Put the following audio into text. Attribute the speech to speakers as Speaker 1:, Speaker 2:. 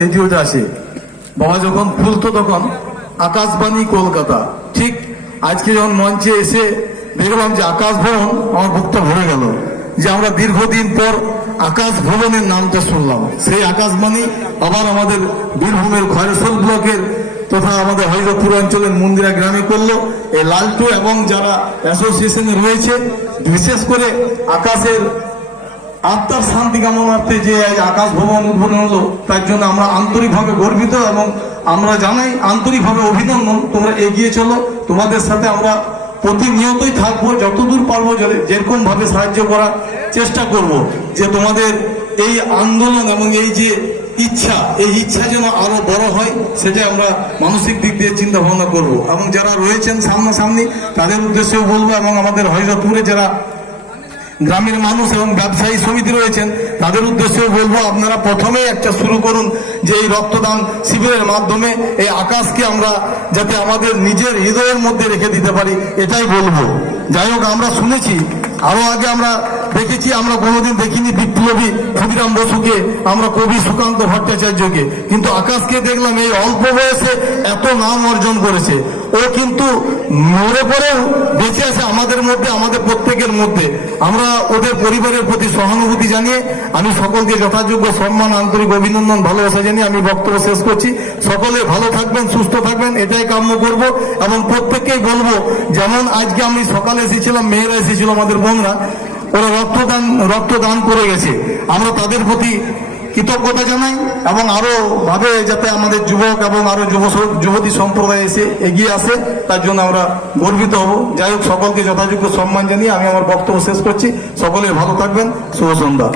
Speaker 1: রেডিওটা আসে। বাবা যখন খুলতো তখন আকাশবাণী কলকাতা। ঠিক আজকে যখন মঞ্চে এসে দেখলাম যে আকাশ ভবন আমার বুকটা ভরে গেল, যে আমরা দীর্ঘদিন পর আকাশ ভবনের নামটা শুনলাম। সেই আকাশবাণী আবার আমাদের বীরভূমের খয়রসল ব্লকের তথা আমাদের হরিদপুর অঞ্চলের মন্দিরা গ্রামে করল। এই লালটু এবং যারা অ্যাসোসিয়েশনে রয়েছে, বিশেষ করে আকাশের আত্মার শান্তি কামনার্থে যে আজ আকাশ ভবন উদ্বোধন হলো, তার জন্য আমরা আন্তরিকভাবে গর্বিত এবং আমরা জানাই আন্তরিকভাবে অভিনন্দন, তোমরা এগিয়ে চলো, তোমাদের সাথে আমরা প্রতিনিয়তই থাকব, যতদূর পারব, যে- যেরকম ভাবে সাহায্য করার চেষ্টা করব, যে তোমাদের এই আন্দোলন এবং এই যে ইচ্ছা, এই ইচ্ছা যেন আরও বড় হয় সেটা আমরা মানসিক দিক দিয়ে চিন্তা ভাবনা করব। এবং যারা রয়েছেন সামনাসামনি, তাদের উদ্দেশ্যেও বলব, এবং আমাদের হরিদপুরে যারা গ্রামের মানুষ এবং ব্যবসায়ী সমিতি রয়েছেন, তাদের উদ্দেশ্যে বলব, আপনারা প্রথমে একটা শুরু করুন যে এই রক্তদান শিবিরের মাধ্যমে এই আকাশকে আমরা যাতে আমাদের নিজের হৃদয়ের মধ্যে রেখে দিতে পারি, এটাই বলব। যাই হোক, আমরা শুনেছি, আরও আগে আমরা দেখেছি, আমরা কোনোদিন দেখিনি বিপ্লবী ক্ষুদিরাম বসুকে, আমরা কবি সুকান্ত ভট্টাচার্যকে। কিন্তু আকাশকে দেখলাম এই অল্প বয়সে এত নাম অর্জন করেছে। ও কিন্তু মরে পড়েও বেঁচে আছে আমাদের মধ্যে, আমাদের প্রত্যেকের মধ্যে। আমরা ওদের পরিবারের প্রতি সহানুভূতি জানিয়ে আমি সকলকে যথাযোগ্য সম্মান, আন্তরিক অভিনন্দন, ভালোবাসা জানিয়ে আমি বক্তব্য শেষ করছি। সকলে ভালো থাকবেন, সুস্থ থাকবেন, এটাই কাম্য করব এবং প্রত্যেককেই বলব, যেমন আজকে আমি সকালে এসেছিলাম, মেয়েরা এসেছিল আমাদের বোনরা ওরা রক্তদান রক্তদান করে গেছে। আমরা তাদের প্রতি কৃতজ্ঞতা জানাই এবং আরও ভাবে যাতে আমাদের যুবক এবং আরও যুব যুবতী সম্প্রদায় এসে এগিয়ে আসে, তার জন্য আমরা গর্বিত হব। যাই হোক, সকলকে যথাযোগ্য সম্মান জানিয়ে আমি আমার বক্তব্য শেষ করছি। সকলে ভালো থাকবেন। শুভ সন্ধ্যা।